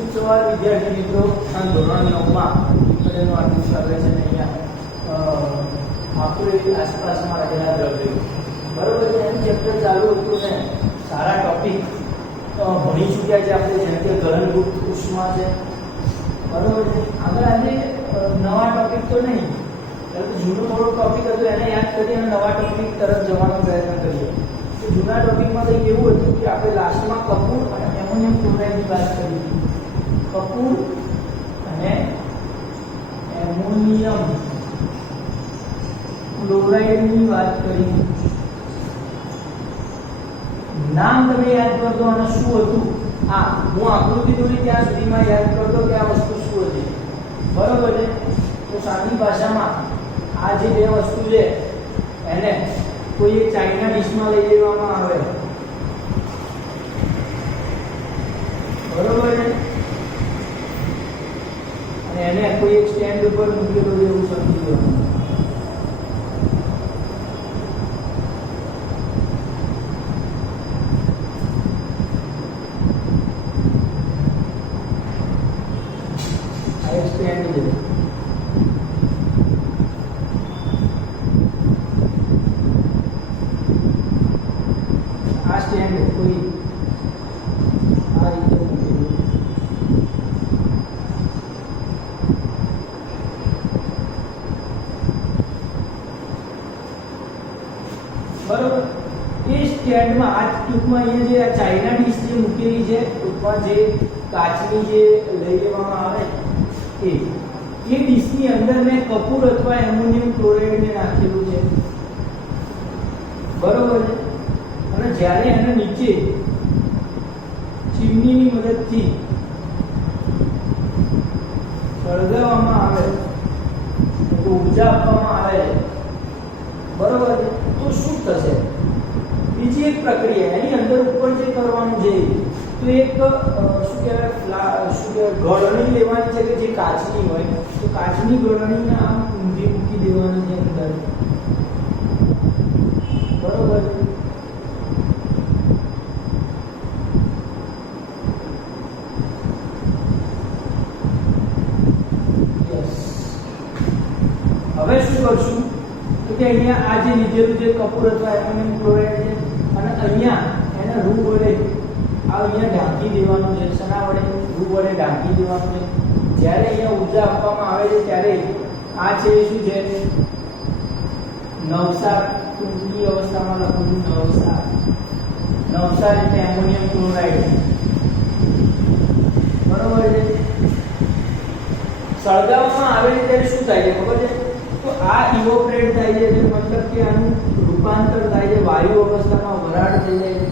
શુભ સવાર વિદ્યાર્થી મિત્રો. ધોરણ 9 માં વિજ્ઞાનનું આટલું સ્વાગત છે. અહીંયા આપણે આસપાસમાં રહેલા દ્રવ્યો, બરોબર છે, એમ ચેપ્ટર ચાલુ હતું ને સારા ટોપિક ભણી ચૂક્યા છે આપણે, જેમ કે ગલનગુપ્ત ઉષ્મા છે, બરોબર છે. આગળ આજે નવા ટોપિક તો નહીં, પરંતુ જૂનું થોડું ટોપિક હતું એને યાદ કરી અને નવા ટોપિક તરફ જવાનો પ્રયત્ન કરીએ. તો જૂના ટોપિકમાં કંઈક એવું હતું કે આપણે લાસ્ટમાં કપૂર અને એમોનિયમ ક્લોરાઇડની વાત કરી. કપૂર અને એમોનિયમ ક્લોરાઇડની વાત કરી. નામ તમે યાદ કરજો અને શું હતું. હા, હું આકૃતિ દોરી ત્યાં સુધીમાં યાદ કરતો કે આ વસ્તુ શું હતી, બરોબર છે. તો સાદી ભાષામાં આ જે બે વસ્તુ છે એને કોઈ એક ચાઇના ડીશમાં લઈ લેવામાં આવે, બરોબર છે, અને એને કોઈ એક સ્ટેન્ડ ઉપર મૂકેલો છે એવું સમજી લેવાનું. આ એક સ્ટેન્ડ છે. બરોબર, એ સ્ટેન્ડમાં આ ટૂંકમાં અહીંયા જે આ ચાઇના ડીશ જે મૂકેલી છે, ટૂંકમાં જે કાચની જે લઈ લેવામાં આવે એ ડીશની અંદર મેં કપૂર અથવા એમોનિયમ ક્લોરાઇડને નાખેલું છે, બરોબર છે. અને જ્યારે એને નીચે ચીમનીની મદદથી સળગાવવામાં આવે, ઊર્જા આપવામાં આવે, બરોબર છે, તો શું થશે? બીજી એક પ્રક્રિયા એની અંદર ઉપર જે કરવાનું છે તો એક શું કહેવાય ગળણી લેવાની છે કે જે કાચની હોય, તો કાચની ગળણીને આમ ઊંધી મૂકી દેવાની છે અંદર, બરોબર છે. હવે શું કરશું તો કે અહીંયા આ જે લીધેલું છે કપૂર અથવા એમોનિયમ ક્લોરાઇડ છે, અને અહીંયા એને રૂ વડે અહીંયા ઢાંકી દેવાનું છે. શેના વડે? રૂ વડે ઢાંકી દેવાનું છે. જ્યારે અહીંયા ઊર્જા આપવામાં આવે છે ત્યારે આ છે શું છે? નવસાર. ટૂંકી અવસ્થામાં લખું છું નવસાર. નવસાર એટલે એમોનિયમ ક્લોરાઇડ, બરોબર છે. સળગાવવામાં આવે છે ત્યારે શું થાય છે ખબર છે? તો આ ઇવોપરેટ થાય છે, મતલબ કે આનું રૂપાંતર થાય છે, વાયુ અવસ્થામાં વરાળ થઈ જાય છે,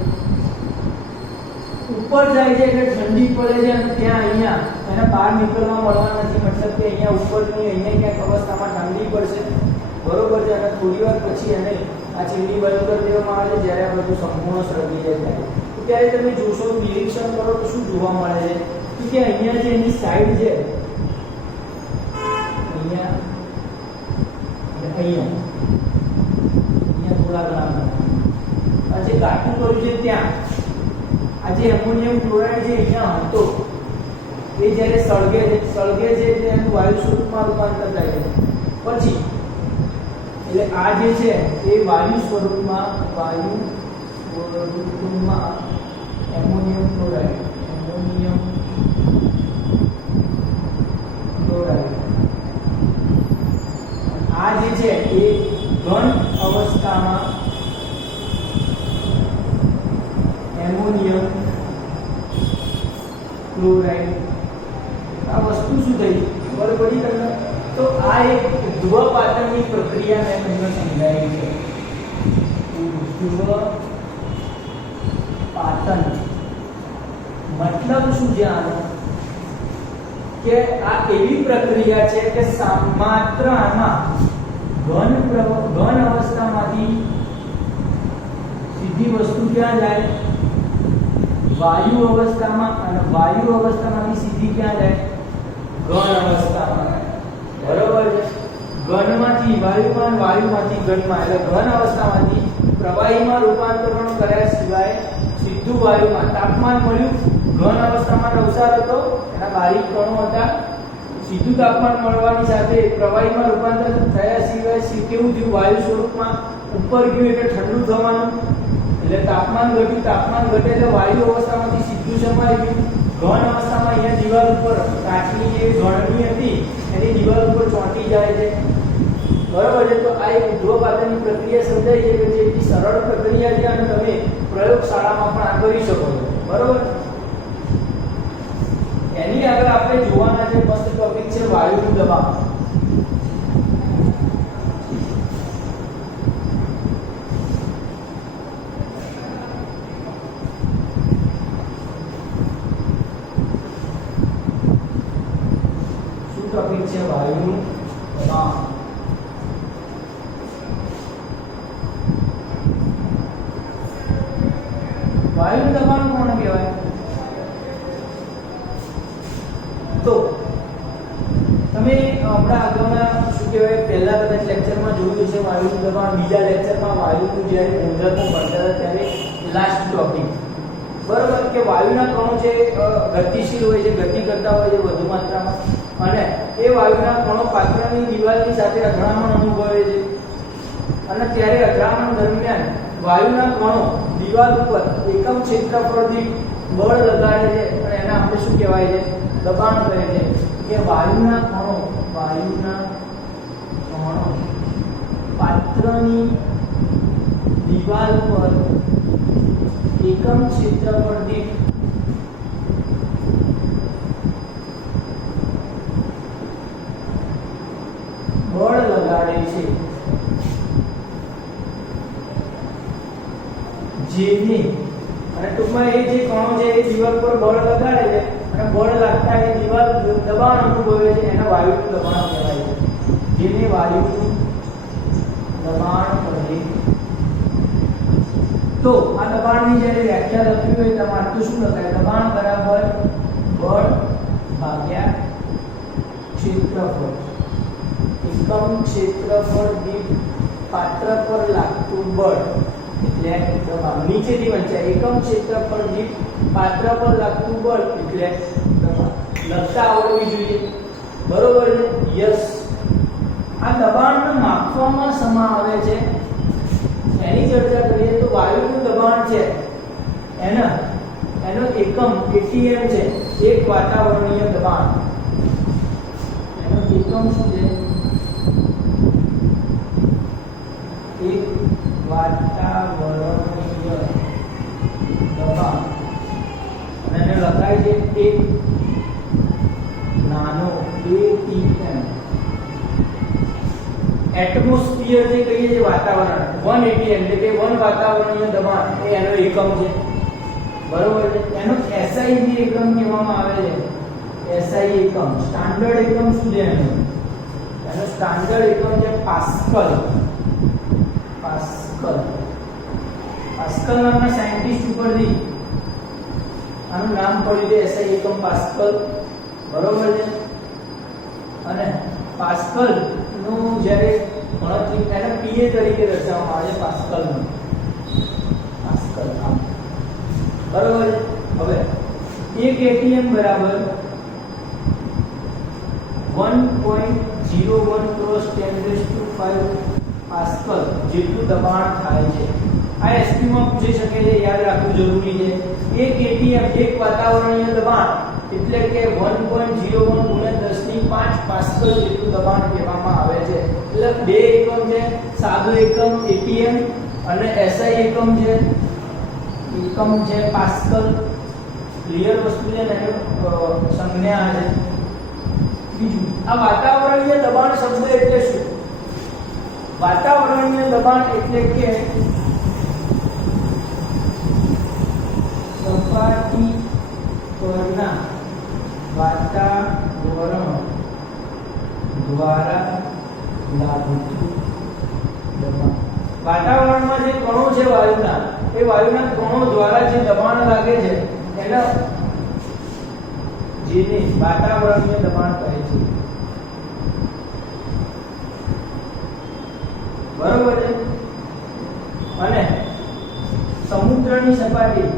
ઉપર જાય છે એટલે ઠંડી પડે છે, અને ત્યાં અહીંયા એને બહાર નીકળવા મળવા નથી, મતલબ કે અહીંયા ઉપરની અહીંયા ક્યાંક અવસ્થામાં ઠંડી પડશે, બરોબર છે. અને થોડી વાર પછી એને આ ચીમની બંધ કરી દેવામાં આવે છે. જ્યારે આ બધું સંપૂર્ણ સળગી જાય તો ત્યારે તમે જોશો, નિરીક્ષણ કરો તો શું જોવા મળે છે કે અહીંયા જે એની સાઈડ છે, અહીંયા થોડા ઘણા આ જે ઘાટું કર્યું છે ત્યાં આ જે એમોનિયમ ક્લોરાઇડ જે અહીંયા હતો એ જ્યારે સળગે છે એટલે એનું વાયુ સ્વરૂપમાં રૂપાંતર થાય છે. પછી એટલે આ જે છે એ વાયુ સ્વરૂપમાં એમોનિયમ ક્લોરાઇડ આ જે છે એ ઘન અવસ્થામાં એમોનિયમ ક્લોરાઇડ આ વસ્તુ શું થઈ ખબર પડી તમને? તો આ એક ધ્રુવપાતનની પ્રક્રિયા મેં તમને સમજાવી છે. ધ્રુવપાતન મતલબ શું છે આનો? કે આ એવી પ્રક્રિયા છે કે માત્ર આમાં ઘન અવસ્થામાંથી સીધી વસ્તુ ક્યાં જાય? વાયુ અવસ્થામાં, અને વાયુ અવસ્થામાંથી સીધી ક્યાં જાય? ઘન અવસ્થામાં, બરોબર છે. ઘનમાંથી વાયુમાં, વાયુમાંથી ઘનમાં, એટલે ઘન અવસ્થામાંથી પ્રવાહીમાં રૂપાંતરણ કર્યા સિવાય સીધું વાયુમાં તાપમાન મળ્યું, ઘન અવસ્થામાં નવસાર હતો, એના બારીક કણો હતા. સીધું તાપમાન મળવાની સાથે પ્રવાહીમાં રૂપાંતર થયા સિવાય કેવું થયું, વાયુ સ્વરૂપમાં ઉપર ગયું એટલે ઠંડુ થવાનું, એટલે તાપમાન ઘટે એટલે વાયુ અવસ્થામાંથી સીધું સમાઈ ગયું. ઘન અવસ્થામાં અહીંયા દિવાલ ઉપર કાચની જે ઘણની હતી એની દિવાલ ઉપર ચોંટી જાય છે, બરાબર છે. તો આ એક ઉદ્ધવપાતનની પ્રક્રિયા સમજાય છે કે જે એટલી સરળ પ્રક્રિયા છે અને તમે પ્રયોગશાળામાં પણ આ કરી શકો છો, બરાબર. એની આગળ આપણે જોવાના છે મસ્ત ટોપિક છે વાયુનું દબાણ. શું ટોપિક છે? વાયુનું દબાણ. વાયુનું દબાણ કોણ કહેવાય? તો તમે હમણાં આગળના શું કહેવાય પહેલા કદાચ લેક્ચરમાં જોયું છે વાયુનું દબાણ, બીજા લેક્ચરમાં વાયુનું જ્યારે ગુણધર્મો ભણતા હતા ત્યારે લાસ્ટ ટોપિક, બરાબર, કે વાયુના કણો છે ગતિશીલ હોય છે, ગતિ કરતા હોય છે વધુ માત્રામાં, અને એ વાયુના કણો પાત્રની દિવાલની સાથે અથડામણ અનુભવે છે, અને ત્યારે અથડામણ દરમિયાન વાયુના કણો દિવાલ ઉપર એકમ ક્ષેત્રફળ દીઠ બળ લગાડે છે અને એને આપણે શું કહેવાય છે? દબાણ કહે છે. કે વાયુના કણો પાત્રની દિવાલ પર એકમ ક્ષેત્રફળ દીઠ બળ લગાડે છે, જેને અને ટૂંકમાં એ જે કણો છે એ દિવાલ પર બળ લગાડે છે અને બળ લાગતા એ દિવાલ દબાણ અનુભવે છે, એને વાયુનું દબાણ કહેવાય છે, જેને વાયુનું દબાણ કહે. તો આ દબાણની જ્યારે વ્યાખ્યા લખવી હોય તમારે તો શું લખાય? દબાણ બરાબર બળ ભાગ્યા ક્ષેત્રફળ, એકમ ક્ષેત્રફળ દીઠ પાત્ર પર લાગતું બળ, એટલે દબાણ. નીચેથી વંચાય એકમ ક્ષેત્રફળ દીઠ પાત્ર પર લાગતું બળ એટલે દબાણ. લખતા આવડવી જોઈએ, બરોબર છે? યસ. આ દબાણને માપવામાં સમા આવે છે એની ચર્ચા કરીએ તો વાયુનું દબાણ છે એનો એકમ atm છે, એક વાતાવરણીય દબાણ. એનો એકમ શું છે? એક વાતાવરણીય દબાણ. અને એને લખાય છે એક નાનો atm. એટમોસ્ફિયર જે કહીએ છીએ વાતાવરણ, 1 atm એટલે કે 1 વાતાવરણીય દબાણ એ એનો એકમ છે, બરોબર છે? એનો SI જે એકમ કહેવામાં આવે છે, SI એકમ. સ્ટાન્ડર્ડ એકમ શું છે એનો સ્ટાન્ડર્ડ એકમ છે પાસ્કલ. પાસ્કલ નામના સાયન્ટિસ્ટ ઉપરથી આનું નામ પડ્યું છે SI એકમ પાસ્કલ, બરોબર છે? અને પાસ્કલ નું જ્યારે ગણતરી એને PA તરીકે દર્શાવવામાં આવે છે, પાસ્કલનું. પાસ્કલ, બરોબર છે? હવે 1 atm બરાબર 1.01 ક્રોસ 10⁵ પાસ્કલ જેટલું દબાણ થાય છે. આ એસક્યુ માં પૂછી શકે છે, યાદ રાખવું જરૂરી છે. 1 atm એક વાતાવરણીય દબાણ એટલે કે 1.01 × 10⁵ પાસ્કલ જેટલું દબાણ કહેવામાં આવે છે. એટલે બે એકમ છે, સાદો એકમ atm અને SI એકમ છે પાસ્કલ. ક્લિયર વસ્તુ છે ને, સંજ્ઞા છે. બીજું, આ વાતાવરણીય દબાણ શબ્દ એટલે શું? વાતાવરણીય દબાણ એટલે કે સપાટી પરના વાતાવરણ દ્વારા લાગતું દબાણ. વાતાવરણમાં જે કણો છે વાયુના, એ વાયુના કણો દ્વારા જે દબાણ લાગે છે એને જેને વાતાવરણીય દબાણ કહે છે, બરોબર છે? અને સમુદ્રની સપાટી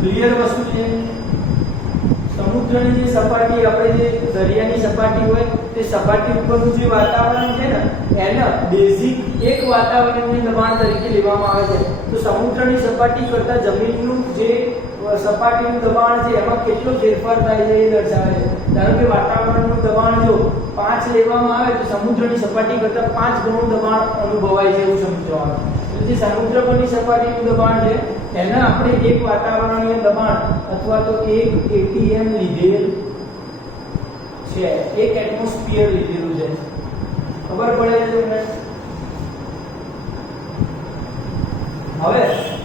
ક્લિયર વસ્તુ છે. સમુદ્રની જે સપાટી, આપણે જે દરિયાની સપાટી હોય તે સપાટી ઉપરનું જે વાતાવરણ છે ને એને બેઝિક એક વાતાવરણની દબાણ તરીકે લેવામાં આવે છે. તો સમુદ્રની સપાટી કરતાં જમીનનું જે સપાટીનું દબાણ છે એમાં કેટલો ફેરફાર થાય છે એ દર્શાવે છે. ધારો કે વાતાવરણનું દબાણ જો 5 લેવામાં આવે તો સમુદ્રની સપાટી કરતાં 5 ગણું દબાણ અનુભવાય છે એવું સમજવાનું. જે સમુદ્ર પરની સપાટીનું દબાણ છે એને આપણે એક વાતાવરણીય દબાણ અથવા તો 1 atm લીધેલ છે, 1 એટમોસ્ફિયર લીધેલું છે. ખબર પડે છે તમને? હવે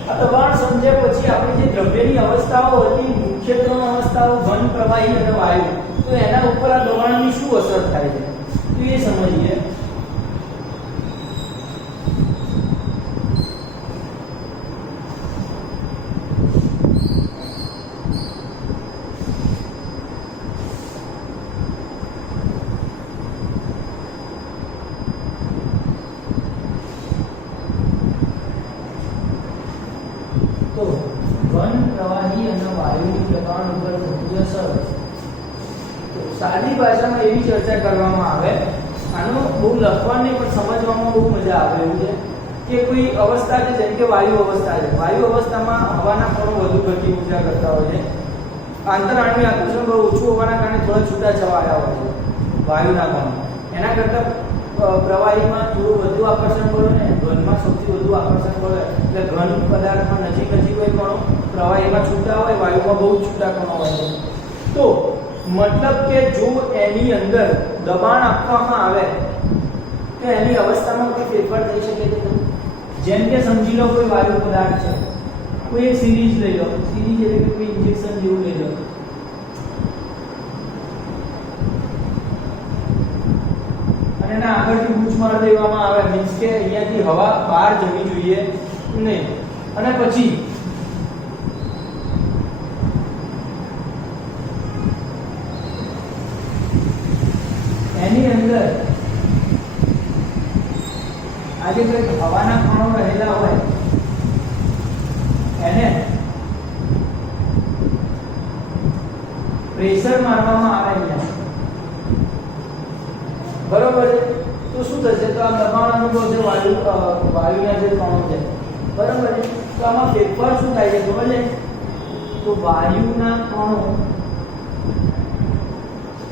આ દબાણ સમજ્યા પછી આપણે જે દ્રવ્યની અવસ્થાઓ હતી, મુખ્ય 3 અવસ્થાઓ ઘન, પ્રવાહી અને વાયુ, તો એના ઉપર આ દબાણની શું અસર થાય છે તો એ સમજીએ. તો ઘન, પ્રવાહી અને વાયુની દબાણ ઉપર થતી અસર. તો સાદી ભાષામાં એવી ચર્ચા કરવામાં આવે, આનો બહુ લખવાને પણ સમજવામાં બહુ મજા આવે એવું છે કે કોઈ અવસ્થા છે, જેમ કે વાયુ અવસ્થા છે. વાયુ અવસ્થામાં હવાના કણો વધુ ગતિ ઊર્જા કરતા હોય છે. આંતરઆણ્વીય આકર્ષણ બળ ઓછું હોવાના કારણે થોડા છૂટાછવાયા હોય છે વાયુના કણો. એના કરતાં પ્રવાહીમાં થોડું વધુ આકર્ષણ બળ ને ઘનમાં સૌથી વધુ આકર્ષણ બળ, એટલે ઘન પદાર્થમાં નજીક હોય કણો, પ્રવાહીમાં છૂટા હોય, વાયુમાં બહુ છૂટા કણો હોય છે. તો મતલબ કે જો એની અંદર દબાણ આપવામાં આવે તો એની અવસ્થામાં કોઈ ફેરફાર થઈ શકે છે. જેમ કે સમજી લો કોઈ વાયુ પદાર્થ છે, કોઈ એક સિરીઝ લઈ લો, સિરીઝ એટલે કે કોઈ ઇન્જેક્શન જેવું લઈ લો. અને એના આગળથી બૂચ માર દેવામાં આવે, મીન્સ કે અહીંયાથી હવા બહાર જવી જોઈએ નહીં. અને પછી એની અંદર આજે કોઈ હવાના કણો રહેલા હોય એને પ્રેશર મારવામાં આવે અહીંયા, બરોબર છે. તો શું થશે? તો આ દબાણ અનુભવશે વાયુના જે કણો છે, બરોબર છે. તો આમાં ફેરફાર શું થાય છે ખબર છે? તો વાયુના કણો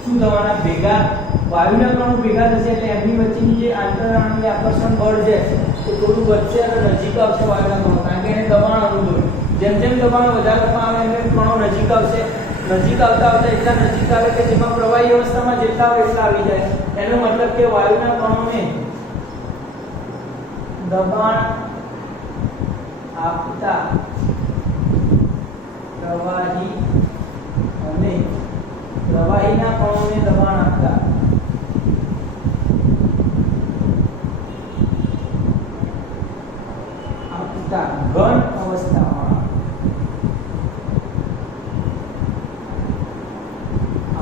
શું થવાના? ભેગા, વાયુના કણો ભેગા થશે એટલે એમની વચ્ચેની જે આંતરઆણ્વીય આકર્ષણ બળ છે એ થોડું વધશે અને નજીક આવશે વાયુના કણો, કારણ કે એને દબાણ અનુભવે. જેમ જેમ દબાણ વધારવામાં આવે એમ કણો નજીક આવશે. નજીક આવતા એટલા નજીક આવે કે જેમાં પ્રવાહી અવસ્થામાં જેટલા હોય એટલા આવી જાય. એનો મતલબ કે વાયુના કણોને દબાણ આપતા પ્રવાહી અને પ્રવાહીના કણોને દબાણ આપતા ઘન અવસ્થામાં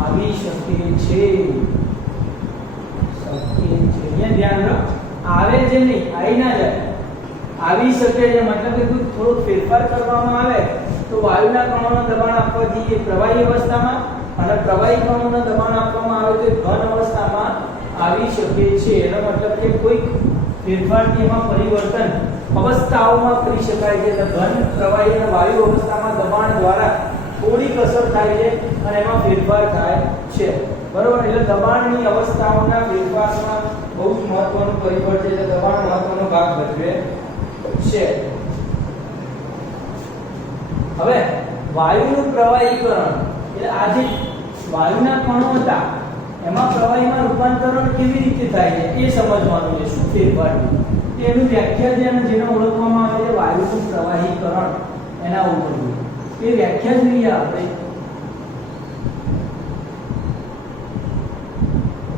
આવી શકે છે. અહીંયા ધ્યાન રાખો, આવે છે નહીં, આવી ના જાય, આવી શકે છે. મતલબ કે થોડો ફેરફાર કરવામાં આવે તો વાયુના કણોને દબાણ આપવાથી પ્રવાહી અવસ્થામાં અને પ્રવાહી કણોને દબાણ આપવામાં આવે તો ઘન અવસ્થામાં આવી શકે છે. એનો મતલબ કે કોઈ ફેરફારથી એમાં પરિવર્તન અવસ્થાઓમાં કરી શકાય છે. ઘન, પ્રવાહી અને વાયુ અવસ્થામાં દબાણ દ્વારા થોડીક અસર થાય છે અને એમાં ફેરફાર થાય છે, બરોબર. એટલે દબાણની અવસ્થાઓના ફેરફારમાં બહુ જ મહત્વનું પરિબળ છે. એટલે દબાણ મહત્વનો ભાગ ભજવે છે. હવે વાયુનું પ્રવાહીકરણ, એટલે આ જે વાયુના કણો હતા એમાં પ્રવાહીમાં રૂપાંતરણ કેવી રીતે થાય છે એ સમજવાનું છે. શું ફેરફાર એનું વ્યાખ્યા છે અને જેને ઓળખવામાં આવે છે વાયુનું પ્રવાહીકરણ, એના ઉપર એ વ્યાખ્યા જોઈએ આપણે.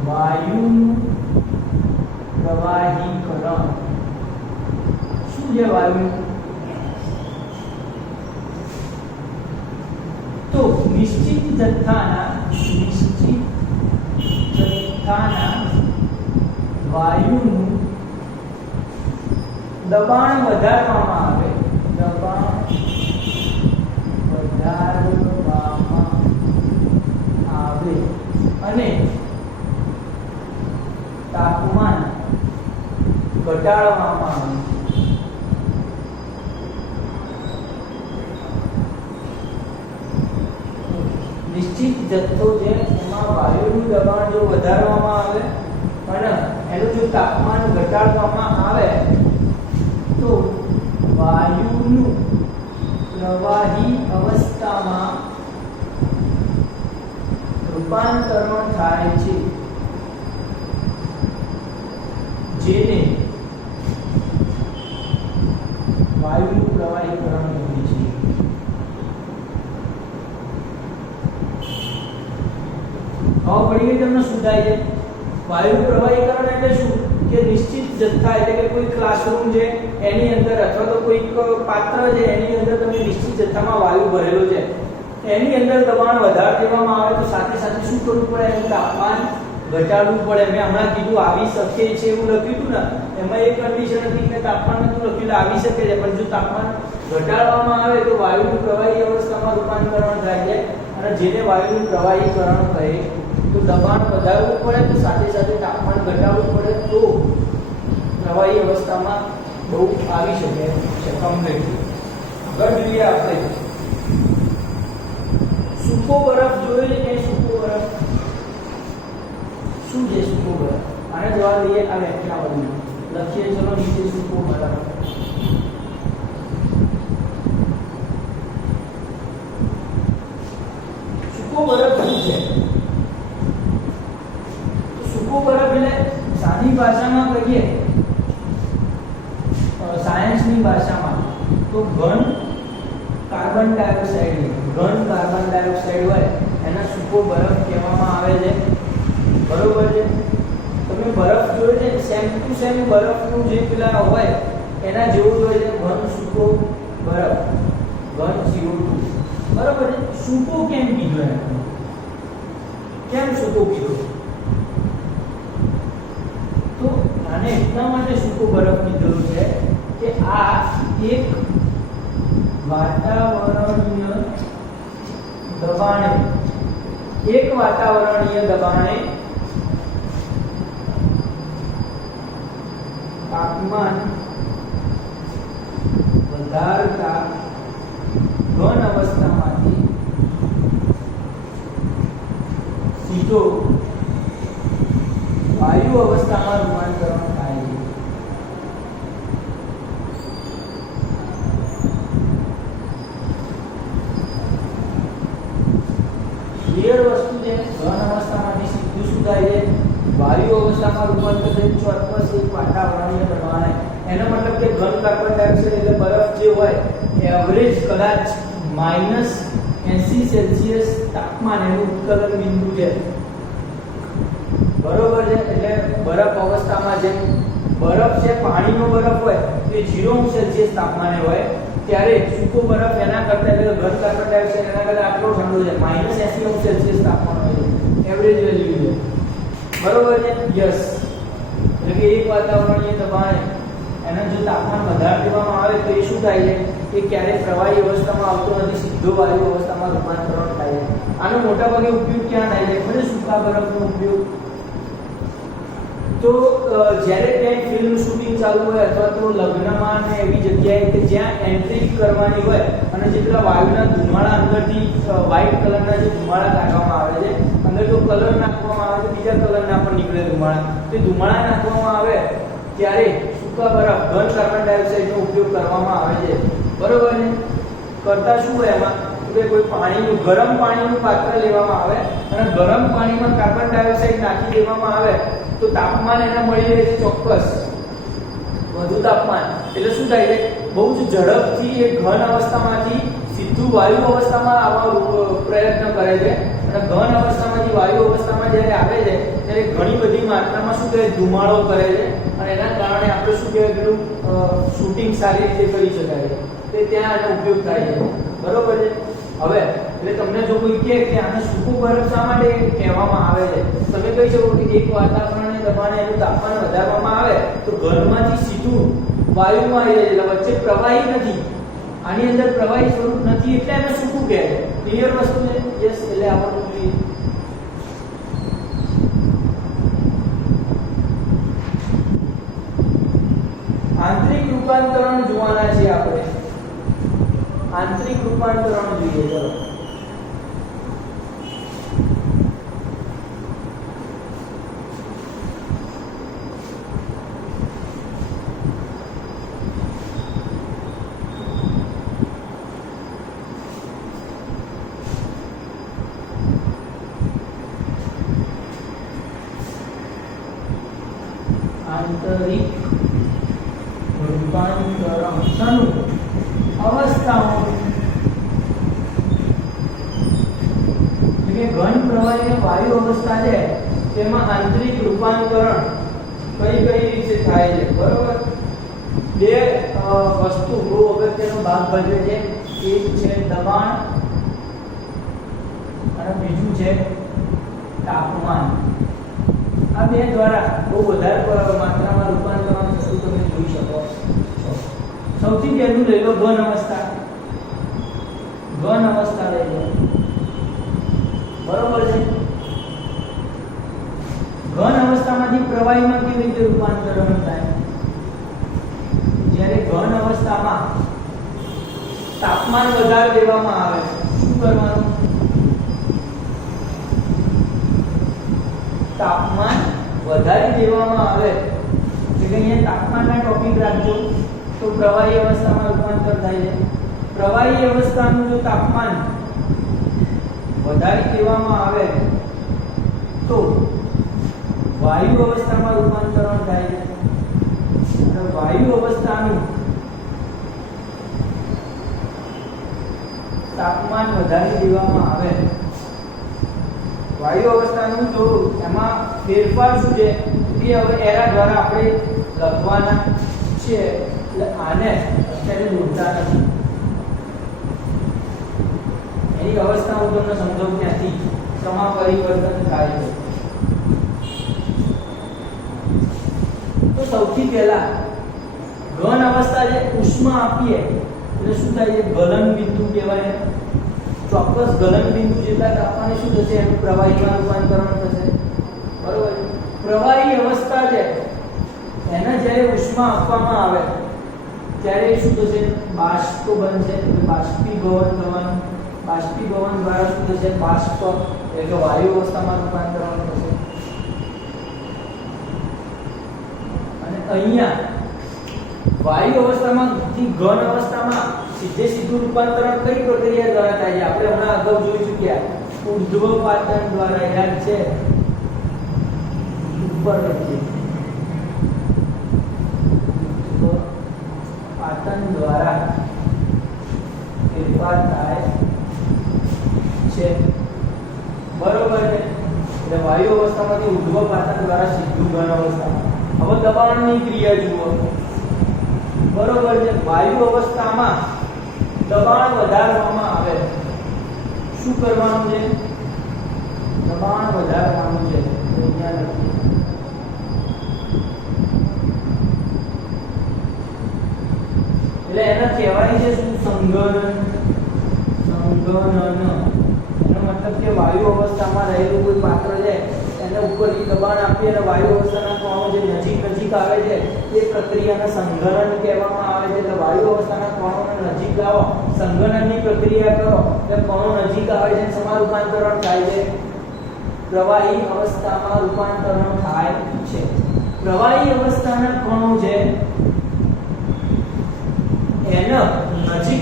વાયુનું પ્રવાહીકરણ શું છે? વાયુ તો નિશ્ચિત જથ્થાના વાયુનું દબાણ વધારવામાં આવે, દબાણ ઘટાડવામાં આવે. નિશ્ચિત જથ્થો છે એમાં વાયુનું દબાણ જો વધારવામાં આવે અને એનું જો તાપમાન ઘટાડવામાં આવે તો વાયુનું પ્રવાહી અવસ્થામાં રૂપાંતરણ થાય છે, જેને વાયુનું પ્રવાહીકરણ કહે છે. હવે પડી ગઈ તમને શું થાય છે? વાયુ પ્રવાહીકરણ એટલે શું કે નિશ્ચિત જથ્થા એટલે કે કોઈ ક્લાસરૂમ છે એની અંદર અથવા તો કોઈક પાત્ર છે એની અંદર તમે નિશ્ચિત જથ્થામાં વાયુ ભરેલો છે, એની અંદર દબાણ વધારી દેવામાં આવે તો સાથે સાથે શું કરવું પડે? એનું તાપમાન ઘટાડવું પડે. મેં હમણાં કીધું આવી શકે છે એવું લખ્યું હતું ને, એમાં એક કન્ડિશન હતી કે તાપમાન નતું લખ્યું આવી શકે છે, પણ જો તાપમાન ઘટાડવામાં આવે તો વાયુનું પ્રવાહી અવસ્થામાં રૂપાંતરણ થાય છે, અને જેને વાયુનું પ્રવાહીકરણ કહે. તો દબાણ વધારવું પડે તો સાથે સાથે તાપમાન ઘટાડવું પડે તો પ્રવાહી અવસ્થામાં બહુ આવી શકે છે કમ્પ્લીટ. આગળ જોઈએ આપણે સૂકો બરફ જોયો છે. સૂકો બરફ શું છે? સૂકો બરફ આને જવાબ દઈએ આ વ્યાખ્યામાં લખીએ. ચલો નીચે સૂકો બરફ. સૂકો બરફ શું છે? સૂકો બરફ એટલે સાદી ભાષામાં કહીએ, સાયન્સની ભાષામાં તો ઘન કાર્બન ડાયોક્સાઇડ હોય એના સૂકો બરફ કહેવામાં આવે છે. બરોબર છે? તમે બરફ જોયો છે સેમ ટુ સેમ બરફનું જે પેલા હોય એના જેવું જ હોય છે ઘન સૂકો બરફ, ઘન CO2. બરોબર છે? સૂકો કેમ કીધું એને? કેમ સૂકો કીધું? તો આને એટલા માટે સૂકો બરફ કીધું છે કે આ એક વાતાવરણીય દબાણે તાપમાન વધારતા ઘન અવસ્થામાંથી સીધો વાયુ અવસ્થામાં રૂપાંતરણ થાય છે. ક્લિયર વસ્તુ છે. ઘન અવસ્થામાંથી સીધું શું થાય છે? વાયુ અવસ્થામાં રૂપાંતર થઈ ચોક્કસ એક વાતાવરણીય દબાણે. એનો મતલબ કે ઘન કાર્બન ડાયોક્સાઇડ એટલે બરફ જે હોય એવરેજ કદાચ -80 સેલ્સિયસ તાપમાન એનું ઉત્કલન બિંદુ છે. બરોબર છે? એટલે બરફ અવસ્થામાં જે બરફ છે પાણીનો બરફ હોય તે 0 સેલ્સિયસ તાપમાને હોય ત્યારે સૂકો બરફ એના કરતા એટલે ઘન કાર્બન ડાયોક્સાઇડ એના કરતા આટલો ઠંડો છે, -80 સેલ્સિયસ તાપમાન હોય છે, એવરેજ વેલ્યુ છે. બરોબર છે? યસ. એટલે કે એક વાતાવરણીય દબાણે એના જો તાપમાન વધારી દેવામાં આવે તો એ શું થાય છે? એ ક્યારેય પ્રવાહી અવસ્થામાં આવતો નથી, સીધો વાયુ અવસ્થામાં રૂપાંતરણ થાય છે. આનો મોટાભાગે ઉપયોગ ક્યાં થાય છે? એટલે સૂકા બરફનો ઉપયોગ તો જ્યારે ક્યાંય ફિલ્મ શૂટિંગ ચાલુ હોય અથવા તો લગ્નમાં ને એવી જગ્યાએ કે જ્યાં એન્ટ્રી કરવાની હોય અને જે પેલા વાયુના ધુમાડા અંદરથી વ્હાઇટ કલરના જે ધુમાડા કાઢવામાં આવે છે, અંદર જો કલર નાખવામાં આવે તો બીજા કલરના પણ નીકળે ધુમાડા, તે ધુમાડા નાખવામાં આવે ત્યારે સૂકા બરફ ઘન કાર્બન ડાયોક્સાઇડનો ઉપયોગ કરવામાં આવે છે. બરોબર છે? કરતા શું હોય એમાં કે કોઈ પાણીનું ગરમ પાણીનું પાત્ર લેવામાં આવે અને ગરમ પાણીમાં કાર્બન ડાયોક્સાઇડ નાખી દેવામાં આવે તો તાપમાન એને મળી રહે છે ચોક્કસ વધુ તાપમાન. એટલે શું થાય છે? બહુ જ ઝડપથી એ ઘન અવસ્થામાંથી સીધું વાયુ અવસ્થામાં આવવા પ્રયત્ન કરે છે, અને ઘન અવસ્થામાંથી વાયુ અવસ્થામાં જ્યારે આવે છે ત્યારે ઘણી બધી માત્રામાં શું કહે ધુમાડો કરે છે, અને એના કારણે આપણે શું કહેવાય પેલું શૂટિંગ સારી રીતે કરી શકાય છે. તે ત્યાં આનો ઉપયોગ થાય છે. બરોબર છે? હવે એટલે તમને જો કોઈ કહે કે આને સૂકો બરફ શા માટે કહેવામાં આવે છે, તમે કહી શકો કે એક વાતાવરણીય દબાણે એનું તાપમાન વધારવામાં આવે તો ઘનમાંથી સીધું વાયુમાં આવી જાય એટલે વચ્ચે પ્રવાહી નથી, આની અંદર પ્રવાહી સ્વરૂપ નથી એટલે એને સૂકું કહે છે. ક્લિયર વસ્તુ છે? યસ. એટલે આવડવું જોઈએ. આંતરિક રૂપાંતરણ જોઈએ. ચલો આંતરિક રૂપાંતરણ શાનું? અવસ્થાઓ. એટલે ઘન પ્રવાહી અને વાયુ અવસ્થા છે તેમાં આંતરિક રૂપાંતરણ કઈ રીતે થાય છે? બરોબર. બે વસ્તુ બહુ અગત્યનો ભાગ ભજવે છે. એક છે દબાણ અને બીજું છે તાપમાન. આ બે દ્વારા બહુ વધારે માત્રામાં રૂપાંતરણ થતું તમે જોઈ શકો છો. સૌથી પહેલું લઈ લો ઘન અવસ્થા. ઘન અવસ્થા લઈ લો. બરોબર છે. ઘન અવસ્થામાંથી પ્રવાહીમાં કેવી રીતે રૂપાંતરણ થાય? જ્યારે ઘન અવસ્થામાં તાપમાન વધારે દેવામાં આવે, શું કરવાનું? તાપમાન વધારી દેવામાં આવે એટલે અહીંયા તાપમાનના ટોપિક રાખજો તો પ્રવાહી અવસ્થામાં રૂપાંતર થાય છે. પ્રવાહી અવસ્થાનું જો તાપમાન વધારી દેવામાં આવે તો વાયુ અવસ્થામાં રૂપાંતરણ થાય છે. અને વાયુ અવસ્થાનું તાપમાન વધારી દેવામાં આવે, વાયુ અવસ્થાનું જો એમાં ફેરફાર શું છે એ હવે એરા દ્વારા આપણે લખવાના છે. એટલે આને અત્યારે દોરતા નથી. એની અવસ્થા હું તમને સમજાવું ત્યાંથી સમા પરિવર્તન થાય છે. તો સૌથી પહેલા ઘન અવસ્થા જે ઉષ્મા આપીએ એટલે શું થાય છે? ગલન બિંદુ કહેવાય. ચોક્કસ ગલન બિંદુ જેટલા તાપમાને શું થશે? એનું પ્રવાહીમાં રૂપાંતરણ થશે. બરોબર. પ્રવાહી અવસ્થા છે એને જ્યારે ઉષ્મા આપવામાં આવે ત્યારે શું થશે? બાષ્પ બનશે. બાષ્પીભવન થવાનું. બાષ્પીભવન દ્વારા શું થશે? બાષ્પ એટલે વાયુ અવસ્થામાં રૂપાંતરણ થશે. અને અહીંયા વાયુ અવસ્થામાં થી ઘન અવસ્થામાં સીધું રૂપાંતરણ કઈ પ્રક્રિયા દ્વારા થાય છે? આપણે હમણાં અગાઉ જોઈ ચૂક્યા. ઉર્ધ્વપાતન દ્વારા. યાદ છે? ઉપર લખીએ. પાતન દ્વારા ફેરફાર થાય છે. બરોબર છે. એટલે વાયુ અવસ્થામાંથી ઉર્ધ્વપાતન દ્વારા સીધું ઘન અવસ્થામાં. હવે દબાણની ક્રિયા જુઓ. બરોબર છે. વાયુ અવસ્થામાં દબાણ વધારવામાં આવે. શું કરવાનું છે? દબાણ વધારવાનું છે. અહીંયા લખીએ. એટલે એને કહેવાય છે શું? સંઘનન. સંઘનન એનો મતલબ કે વાયુ અવસ્થામાં રહેલું કોઈ પાત્ર છે એને ઉપરથી દબાણ આપી અને વાયુ અવસ્થાના કણો જે નજીક આવે છે એ પ્રક્રિયાને સંઘનન કહેવામાં આવે છે. એટલે વાયુ અવસ્થાના કણોને નજીક લાવો, સંઘનનની પ્રક્રિયા કરો એટલે કણો નજીક આવે છે. સમાન રૂપાંતરણ થાય છે. પ્રવાહી અવસ્થામાં રૂપાંતરણ થાય છે. પ્રવાહી અવસ્થાના કણો છે એના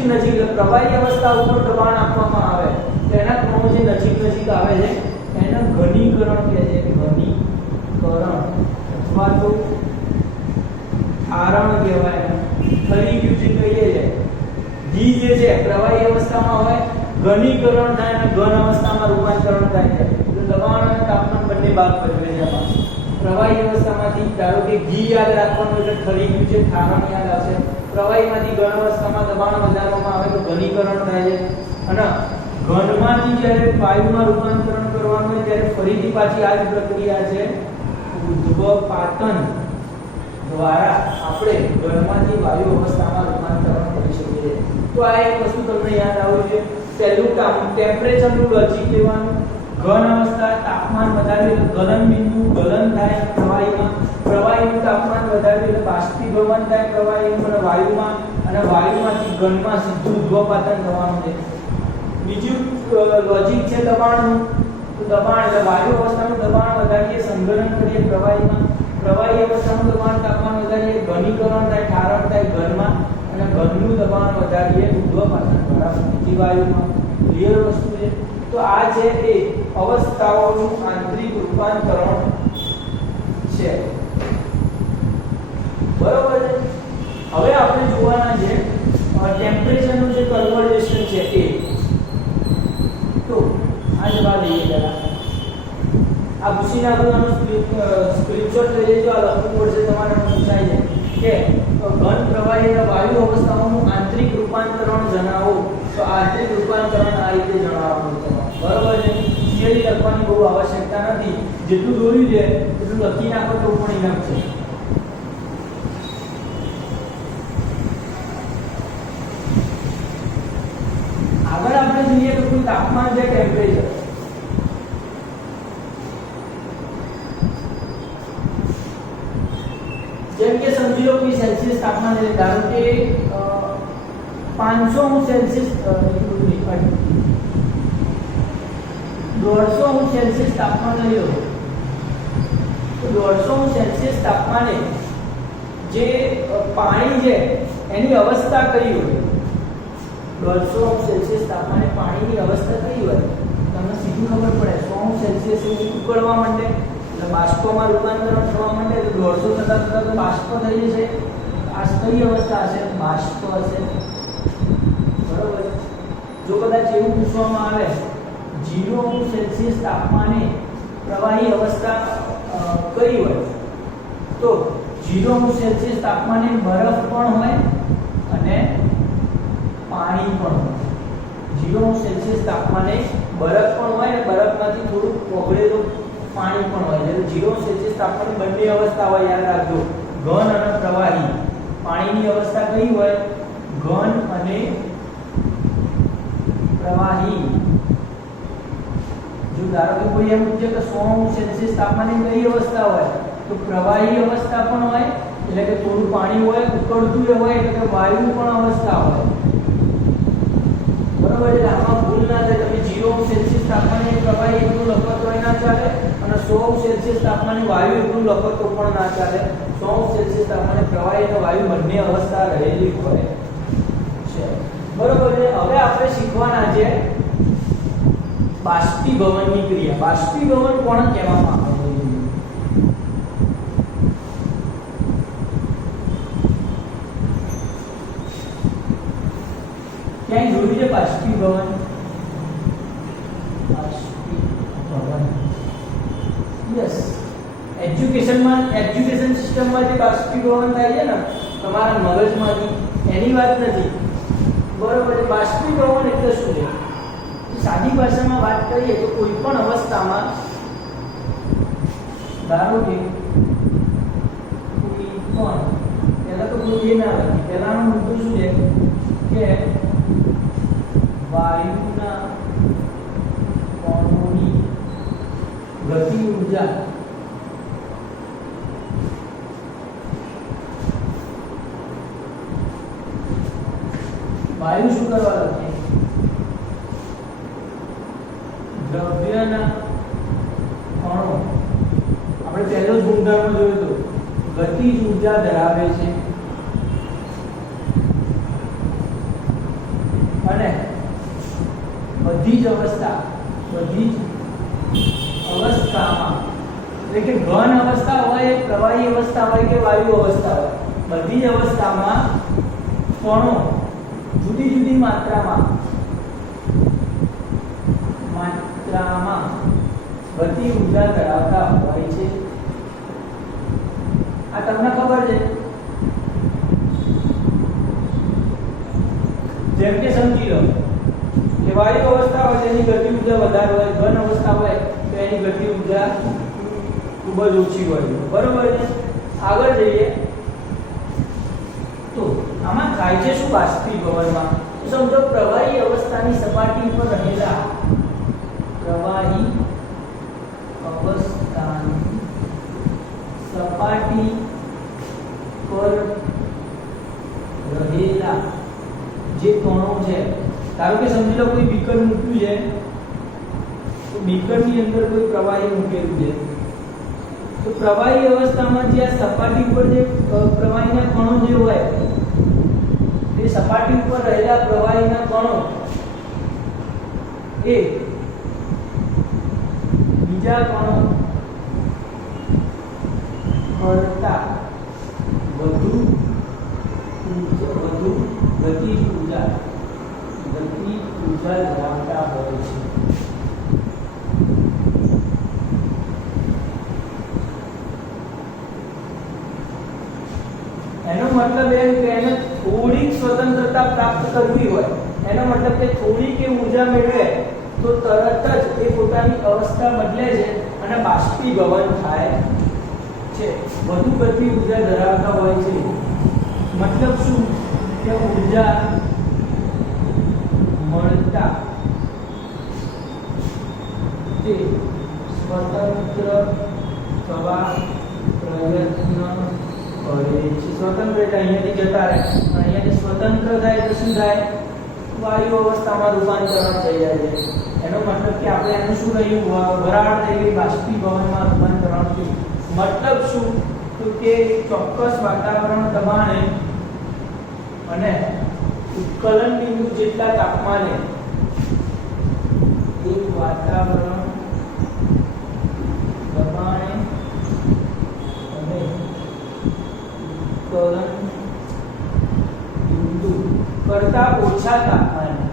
નજીક પ્રવાહી અવસ્થા ઉપર દબાણ આપવામાં આવે તેના કણો જે નજીક આવે છે એને ઘનીકરણ કહે છે. ઘનીકરણ અથવા તો આરણ કહેવાય. ફરી ગયું છે કહીએ છે ઘી જે છે પ્રવાહી અવસ્થામાં હોય, ઘનીકરણ થાય અને ઘન અવસ્થામાં રૂપાંતરણ થાય છે. તો દબાણ અને તાપમાન બંને ભાગ ભજવે છે. પ્રવાહી અવસ્થામાંથી ધારો કે ઘી યાદ રાખવાનું એટલે ફરી ગયું છે ઠારણ યાદ આવશે. પ્રવાહીમાંથી ઘન અવસ્થામાં દબાણ વધારવામાં આવે તો ઘનીકરણ થાય છે. અને ઘનમાંથી જ્યારે વાયુમાં રૂપાંતરણ કરવાનું હોય ત્યારે ફરીથી પાછી આ જ પ્રક્રિયા છે. ઉર્ધ્વપાતન દ્વારા આપણે ઘનમાંથી વાયુ અવસ્થામાં રૂપાંતરણ કરી શકીએ છીએ. તો આ એક વસ્તુ તમને યાદ આવવું છે. પહેલું કામ ટેમ્પરેચરનું લોજિક લેવાનું. ઘન અવસ્થા તાપમાન વધારે ગલન બિંદુ ગલન થાય પ્રવાહીમાં. પ્રવાહીનું તાપમાન વધારે એટલે બાષ્પીભવન થાય પ્રવાહીનું અને વાયુમાં. અને વાયુમાંથી ઘનમાં સીધું ઉદ્ધવપાતન થવાનું છે. બીજું લોજિક છે દબાણનું. તો દબાણ એટલે વાયુ અવસ્થાનું દબાણ વધારીએ, સંઘનન કરીએ પ્રવાહીમાં. પ્રવાહી અવસ્થાનું દબાણ તાપમાન વધારીએ, ઘનીકરણ થાય, ઠારણ થાય ઘનમાં, અને ઘનનું દબાણ વધારીએ ઉદ્ધવપાતન દ્વારા બીજી વાયુમાં. ક્લિયર વસ્તુ છે. તો આ છે એ અવસ્થાઓનું આંતરિક રૂપાંતરણ છે. બરોબર છે. હવે આપણે જોવાના છે ટેમ્પરેચરનું જે કન્વર્ઝેશન છે એ. તો આ જવાબ લઈએ પહેલા. આ પૂછી નાખવાનું, સ્ક્રીનશોટ લઈ લેજો. આ લખવું પડશે તમારે, પૂછાય છે કે ઘન પ્રવાહી અને વાયુ અવસ્થાઓનું આંતરિક રૂપાંતરણ જણાવો. તો આંતરિક રૂપાંતરણ આ રીતે જણાવવાનું છે. બરોબર છે. થિયરી લખવાની બહુ આવશ્યકતા નથી. જેટલું દોર્યું છે એટલું લખી નાખો તો પણ ઇનફ છે. આગળ આપણે જોઈએ તો કોઈ તાપમાન છે, ટેમ્પરેચર. જેમ કે સમજી લો કે સેલ્સિયસ તાપમાન છે, ધારો કે 500 સેલ્સિયસ 150 સેલ્સિયસ તાપમાન લઈ લો. તો 150 સેલ્સિયસ તાપમાને જે પાણી છે એની અવસ્થા કઈ હોય? 150 સેલ્સિયસ તાપમાને પાણીની અવસ્થા કઈ હોય? તમને સીધું ખબર પડે. 100 સેલ્સિયસ એ ઉકળવા માંડે એટલે બાષ્પમાં રૂપાંતરણ થવા માંડે. તો 150 થતા થતા તો બાષ્પ થઈ જશે. આ કઈ અવસ્થા હશે? બાષ્પ હશે. બરોબર. જો કદાચ એવું પૂછવામાં આવે 0 સેલ્સિયસ તાપમાને પ્રવાહી અવસ્થા કઈ હોય? તો 0 સેલ્સિયસ તાપમાને બરફ પણ હોય અને પાણી પણ હોય. 0 સેલ્સિયસ તાપમાને બરફ પણ હોય અને બરફમાંથી થોડું ઓગળેલું પાણી પણ હોય. એટલે 0 સેલ્સિયસ તાપમાને બંને અવસ્થા હોય. યાદ રાખજો, ઘન અને પ્રવાહી. પાણીની અવસ્થા કઈ હોય? ઘન અને પ્રવાહી. જો ધારો કે કોઈ એમ પૂછે કે 100 સેલ્સિયસ તાપમાને કઈ અવસ્થા હોય? તો પ્રવાહી અવસ્થા પણ હોય, એટલે કે થોડું પાણી હોય, ઉકળતું હોય, એટલે કે વાયુ પણ અવસ્થા હોય. બરોબર. એટલે આમાં ભૂલ ના થાય. તમે 0 સેલ્સિયસ તાપમાને પ્રવાહી એટલું લખો તો ના ચાલે, અને 100 સેલ્સિયસ તાપમાને વાયુ એટલું લખો તો પણ ના ચાલે. 100 સેલ્સિયસ તાપમાને પ્રવાહી અને વાયુ બંને અવસ્થા રહેલી હોય છે. બરોબર છે. હવે આપણે શીખવાના છે બાષ્પીભવનની ક્રિયા. બાષ્પીભવન કોણ કહેવામાં આવે છે? ક્યાંય જોયું છે બાષ્પીભવન? બાષ્પીભવન. યસ. એજ્યુકેશન સિસ્ટમમાં જે બાષ્પીભવન થાય છે ને તમારા મગજમાંથી, એની વાત નથી. બરોબર. બાષ્પીભવન એટલે શું છે? સાદી ભાષામાં વાત કરીએ તો કોઈ પણ અવસ્થામાં, ધારો કે કોઈ પણ, પહેલા તો કોઈ એ ના લખી. પહેલાનો મુદ્દો શું છે કે વાયુના કણોની ગતિ ઊર્જા વાયુ શું કરવા લાગે? દ્રવ્યના કણો. આપણે પહેલો જ ગુણધર્મ જોયો હતો, ગતિજ ઊર્જા ધરાવે છે અને બધી જ અવસ્થામાં, એટલે કે ઘન અવસ્થા હોય, પ્રવાહી અવસ્થા હોય કે વાયુ અવસ્થા હોય, બધી જ અવસ્થામાં કણો જુદી જુદી માત્રામાં ગતિ ઊર્જા ધરાવતા હોય છે. આ તમને ખબર છે. જેમ કે સમજી લો કે વાયુ અવસ્થા હોય તેની ગતિ ઊર્જા વધારે હોય, ઘન અવસ્થા હોય તો એની ગતિ ઊર્જા ખૂબ જ ઓછી હોય. બરોબર છે. આગળ જઈએ તો આમાં થાય છે શું બાષ્પીભવનમાં? તો સમજો પ્રવાહી અવસ્થાની સપાટી પર રહેલા સપાટી પર રહેલા રહેલા જે કણો છે, ધારો કે સમજી લો કોઈ બીકર મૂક્યું છે, તો બીકરની અંદર કોઈ પ્રવાહી મૂકેલું છે, તો પ્રવાહી અવસ્થામાં જે આ સપાટી ઉપર જે પ્રવાહીના કણો જે હોય, તે સપાટી ઉપર રહેલા પ્રવાહીના કણો એ બીજા કણો કરતા વધુ ગતિજ ઊર્જા ધરાવતા હોય છે. એનો મતલબ એમ કે એને થોડીક સ્વતંત્રતા પ્રાપ્ત કરવી હોય, એનો મતલબ કે થોડીક એ ઊર્જા મેળવે તો તરત જ એ પોતાની અવસ્થા બદલે છે અને બાષ્પીભવન થાય છે, વધુ ગતિ ઊર્જા ધરાવતા હોય છે. મતલબ શું કે ઊર્જા મળતા તે સ્વતંત્ર થવા પ્રયત્ન કરે છે. સ્વતંત્ર એટલે અહીંયાથી જતા રહે, અને અહીંયાથી સ્વતંત્ર થાય તો શું થાય? વાયુ અવસ્થામાં રૂપાંતરણ થઈ જાય છે. એનો મતલબ કે આપણે એનું શું કહ્યું? વરાળ થઈ ગઈ, બાષ્પીભવનમાં રૂપાંતરણ થયું. મતલબ શું? તો કે ચોક્કસ વાતાવરણ દબાણે અને ઉત્કલન બિંદુ જેટલા તાપમાને એક વાતાવરણ દબાણે અને ઉત્કલન બિંદુ કરતા ઓછા તાપમાને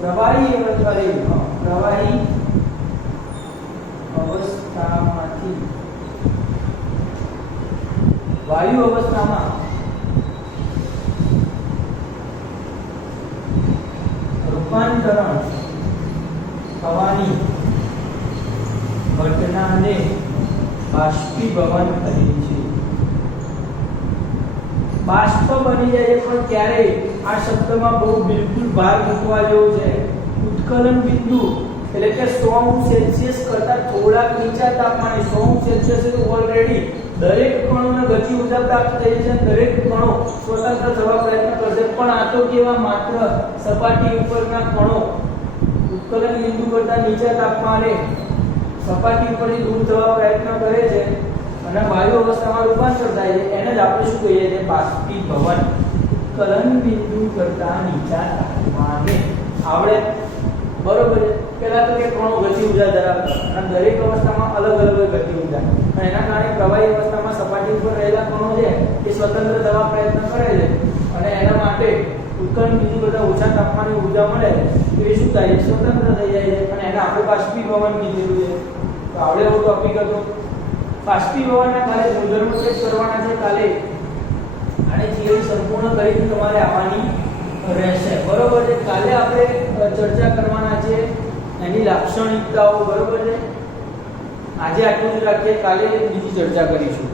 પ્રવાહી અવસ્થામાંથી વાયુ અવસ્થામાં રૂપાંતરણ થવાની ઘટનાને બાષ્પીભવન કહે છે. બાષ્પ બની જાય છે, પણ ક્યારે? આ શબ્દમાં બહુ બિલકુલ ભાર મૂકવા જેવો છે. ઉત્કલન બિંદુ એટલે કે 100°C કરતા થોડાક નીચા તાપમાને 100°C ઓલરેડી દરેક કણોને ગતિ ઊર્જા પ્રાપ્ત થઈ છે, દરેક કણો સ્વતંત્ર થવા પ્રયત્ન કરશે, પણ આ તો કેવા માત્ર સપાટી ઉપરના કણો ઉત્કલન બિંદુ કરતા નીચા તાપમાને સપાટી ઉપરથી દૂર થવા પ્રયત્ન કરે છે અને વાયુ અવસ્થામાં રૂપાંતર થાય છે. એને જ આપણે શું કહીએ છીએ? બાષ્પીભવન. ઉત્કલન બિંદુ કરતા નીચા તાપમાને આવડે, બરોબર છે? પહેલા તો કે કણો ગતિ ઊર્જા ધરાવતા અને દરેક અવસ્થામાં અલગ અલગ ગતિ ઊર્જા, અને એના કારણે પ્રવાહી અવસ્થામાં સપાટી ઉપર રહેલા કણો છે એ સ્વતંત્ર થવા પ્રયત્ન કરે છે, અને એના માટે ઉત્કલન બિંદુ કરતા ઓછા તાપમાને ઊર્જા મળે તો એ શું થાય? સ્વતંત્ર થઈ જાય છે, અને એને આપણે બાષ્પીભવન કીધેલું છે. તો આવડે એવો ટોપિક હતો. બાષ્પીભવનના કાલે ગુણધર્મો ચેક કરવાના છે કાલે, અને થિયરી સંપૂર્ણ કરીને તમારે આવવાની રહેશે, બરોબર છે? કાલે આપણે ચર્ચા કરવાના છે એની લાક્ષણિકતાઓ, બરોબર છે? આજે આટલું જ રાખીએ, કાલે બીજી ચર્ચા કરીશું.